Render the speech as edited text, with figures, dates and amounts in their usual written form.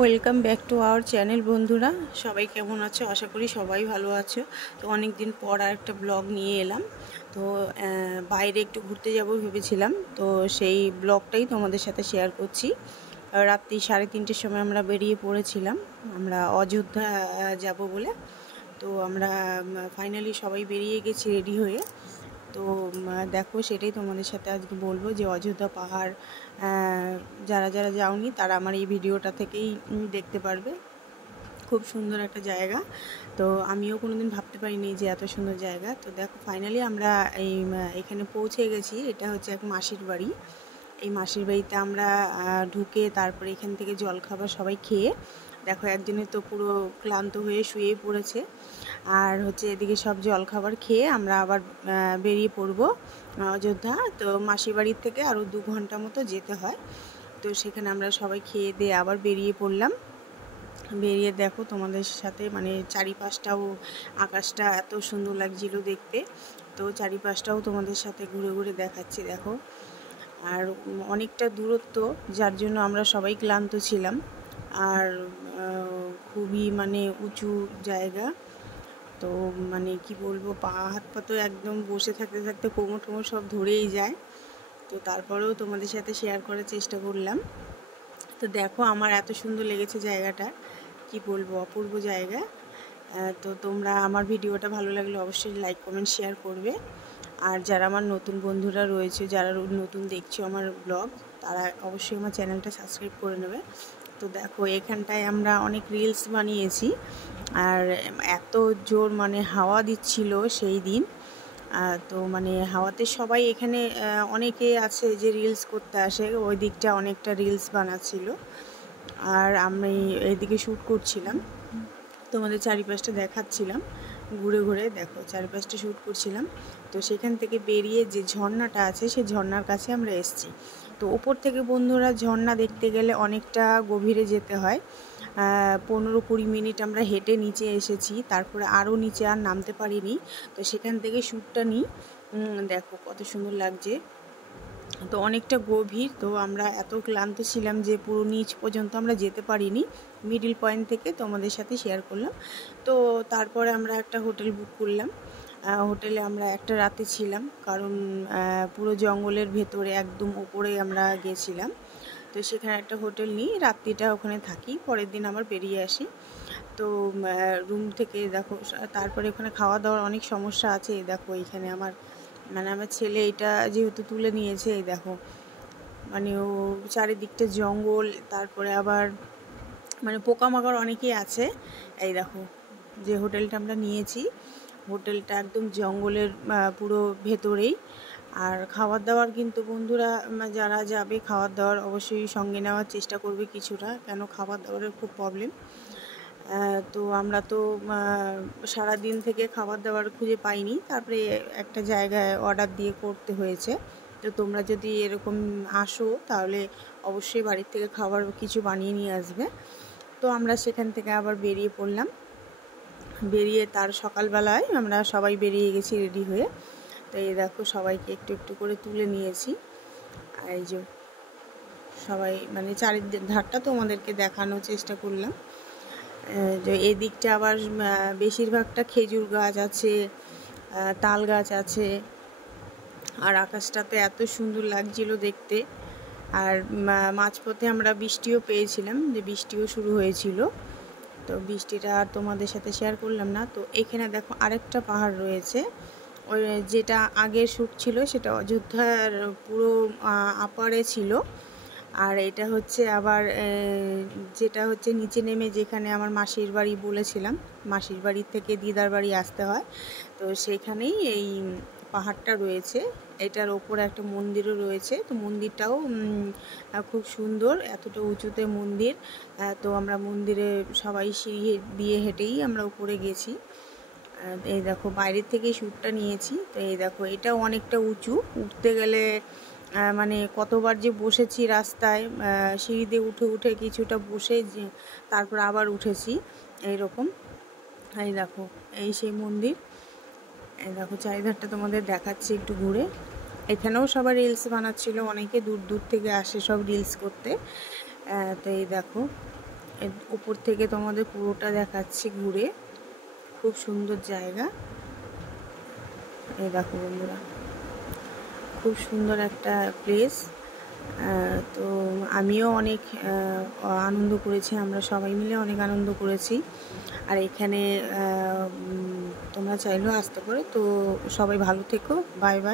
Welcome back to our channel. বন্ধুরা সবাই কেমন আছো? আশা করি সবাই ভালো আছো। তো অনেক দিন পর আর একটা ব্লগ নিয়ে এলাম। তো বাইরে একটু ঘুরতে যাব ভেবেছিলাম, তো সেই ব্লগটাই তোমাদের সাথে শেয়ার করছি। রাত্রি 3:30টার সময় আমরা বেরিয়ে পড়েছিলাম, আমরা অযোধ্যা যাব বলে। তো আমরা ফাইনালি সবাই বেরিয়ে গেছি রেডি হয়ে। তো দেখো, সেটাই তোমাদের সাথে আজকে বলবো যে অযোধ্যা পাহাড় যারা যারা যাওনি তারা আমার এই ভিডিওটা থেকেই দেখতে পারবে। খুব সুন্দর একটা জায়গা। তো আমিও কোনোদিন ভাবতে পারিনি যে এত সুন্দর জায়গা। তো দেখো ফাইনালি আমরা এখানে পৌঁছে গেছি। এটা হচ্ছে এক মাসির বাড়ি। এই মাসির বাড়িতে আমরা ঢুকে তারপরে এখান থেকে জলখাবার সবাই খেয়ে, দেখো একজনের তো পুরো ক্লান্ত হয়ে শুয়েই পড়েছে। আর হচ্ছে এদিকে সব জলখাবার খেয়ে আমরা আবার বেরিয়ে পড়ব অযোধ্যা। তো মাসির বাড়ির থেকে আরও 2 ঘন্টা মতো যেতে হয়। তো সেখানে আমরা সবাই খেয়ে দিয়ে আবার বেরিয়ে পড়লাম। বেরিয়ে দেখো তোমাদের সাথে মানে চারিপাশটাও, আকাশটা এত সুন্দর লাগছিল দেখতে। তো চারিপাশটাও তোমাদের সাথে ঘুরে ঘুরে দেখাচ্ছি দেখো। আর অনেকটা দূরত্ব, যার জন্য আমরা সবাই ক্লান্ত ছিলাম। আর খুবই মানে উঁচু জায়গা। তো মানে কি বলবো, পা হাত পা তো একদম বসে থাকতে থাকতে কোমর টোমর সব ধরেই যায়। তো তারপরেও তোমাদের সাথে শেয়ার করার চেষ্টা করলাম। তো দেখো আমার এত সুন্দর লেগেছে জায়গাটা, কি বলবো, অপূর্ব জায়গা। তো তোমরা আমার ভিডিওটা ভালো লাগলে অবশ্যই লাইক কমেন্ট শেয়ার করবে। আর যারা আমার নতুন বন্ধুরা রয়েছে, যারা নতুন দেখছো আমার ব্লগ, তারা অবশ্যই আমার চ্যানেলটা সাবস্ক্রাইব করে নেবে। তো দেখো এখানটায় আমরা অনেক রিলস বানিয়েছি। আর এত জোর মানে হাওয়া দিচ্ছিল সেই দিন। তো মানে হাওয়াতে সবাই এখানে অনেকে আছে যে রিলস করতে আসে, ওই দিকটা অনেকটা রিলস বানাচ্ছিল। আর আমি এইদিকে শ্যুট করছিলাম, তোমাদের চারিপাশটা দেখাচ্ছিলাম ঘুরে ঘুরে। দেখো চারিপাশটা শ্যুট করছিলাম। তো সেখান থেকে বেরিয়ে যে ঝর্ণাটা আছে সেই ঝর্ণার কাছে আমরা এসেছি। তো ওপর থেকে বন্ধুরা ঝর্ণা দেখতে গেলে অনেকটা গভীরে যেতে হয়। 15-20 মিনিট আমরা হেঁটে নিচে এসেছি, তারপরে আরও নিচে আর নামতে পারিনি। তো সেখান থেকে শ্যুটটা নিই। দেখো কত সুন্দর লাগছে। তো অনেকটা গভীর। তো আমরা এত ক্লান্ত ছিলাম যে পুরো নিচ পর্যন্ত আমরা যেতে পারিনি, মিডিল পয়েন্ট থেকে তোমাদের সাথে শেয়ার করলাম। তো তারপরে আমরা একটা হোটেল বুক করলাম। হোটেলে আমরা একটা রাতে ছিলাম, কারণ পুরো জঙ্গলের ভেতরে একদম উপরে আমরা গেছিলাম। তো সেখানে একটা হোটেল নিই, রাত্রিটা ওখানে থাকি, পরের দিন আবার বেরিয়ে আসি। তো রুম থেকে দেখো, তারপরে ওখানে খাওয়া দাওয়ার অনেক সমস্যা আছে। দেখো এইখানে আমার ছেলে এটা যেহেতু তুলে নিয়েছে, এই দেখো মানে ও চারিদিকটা জঙ্গল, তারপরে আবার মানে পোকামাকড় অনেকেই আছে। এই দেখো যে হোটেলটা আমরা নিয়েছি, হোটেলটা একদম জঙ্গলের পুরো ভেতরেই। আর খাবার দাবার কিন্তু বন্ধুরা যারা যাবে, খাবার দাবার অবশ্যই সঙ্গে নেওয়ার চেষ্টা করবে কিছুটা, কেন খাবার দাবারের খুব প্রবলেম। তো আমরা তো সারাদিন থেকে খাবার দাবার খুঁজে পাইনি, তারপরে একটা জায়গায় অর্ডার দিয়ে করতে হয়েছে। তো তোমরা যদি এরকম আসো তাহলে অবশ্যই বাড়ির থেকে খাবার কিছু বানিয়ে নিয়ে আসবে। তো আমরা সেখান থেকে আবার বেরিয়ে পড়লাম। বেরিয়ে তার সকালবেলায় আমরা সবাই বেরিয়ে গেছি রেডি হয়ে। তো এই দেখো সবাইকে একটু একটু করে তুলে নিয়েছি। আর এই যে সবাই মানে চারিধারটা তোমাদেরকে দেখানোর চেষ্টা করলাম। যে এই দিকটা আবার বেশিরভাগটা খেজুর গাছ আছে, তাল গাছ আছে। আর আকাশটাতে এত সুন্দর লাগছিল দেখতে। আর মাঝপথে আমরা বৃষ্টিও পেয়েছিলাম, যে বৃষ্টিও শুরু হয়েছিল। তো বৃষ্টিটা আর তোমাদের সাথে শেয়ার করলাম না। তো এখানে দেখো আরেকটা পাহাড় রয়েছে, ওই যেটা আগের শ্যুট ছিল সেটা অযোধ্যার পুরো আপারে ছিল। আর এটা হচ্ছে আবার যেটা হচ্ছে নিচে নেমে, যেখানে আমার মাসির বাড়ি বলেছিলাম, মাসির বাড়ির থেকে দিদার বাড়ি আসতে হয়। তো সেখানেই এই পাহাড়টা রয়েছে। এটার ওপরে একটা মন্দিরও রয়েছে। তো মন্দিরটাও খুব সুন্দর, এতটা উঁচুতে মন্দির। তো আমরা মন্দিরে সবাই সিঁড়ি দিয়ে হেঁটেই আমরা উপরে গেছি। এই দেখো বাইরের থেকে শ্যুটটা নিয়েছি। তো এই দেখো এটাও অনেকটা উঁচু, উঠতে গেলে মানে কতবার যে বসেছি রাস্তায়, সিঁড়িতে উঠে উঠে কিছুটা বসে তারপর আবার উঠেছি এইরকম। এই দেখো এই সেই মন্দির। এই দেখো চারিধারটা তোমাদের দেখাচ্ছি একটু ঘুরে। এখানেও সবাই রিলস বানাচ্ছিল, অনেকে দূর দূর থেকে আসে সব রিলস করতে। তো এই দেখো উপর থেকে তোমাদের পুরোটা দেখাচ্ছি ঘুরে। খুব সুন্দর জায়গা। এই দেখো বন্ধুরা, খুব সুন্দর একটা প্লেস। তো আমিও অনেক আনন্দ করেছি, আমরা সবাই মিলে অনেক আনন্দ করেছি। আর এখানে তোমরা চাইলেও আসতে পারো। তো সবাই ভালো থেকো, বাই বাই।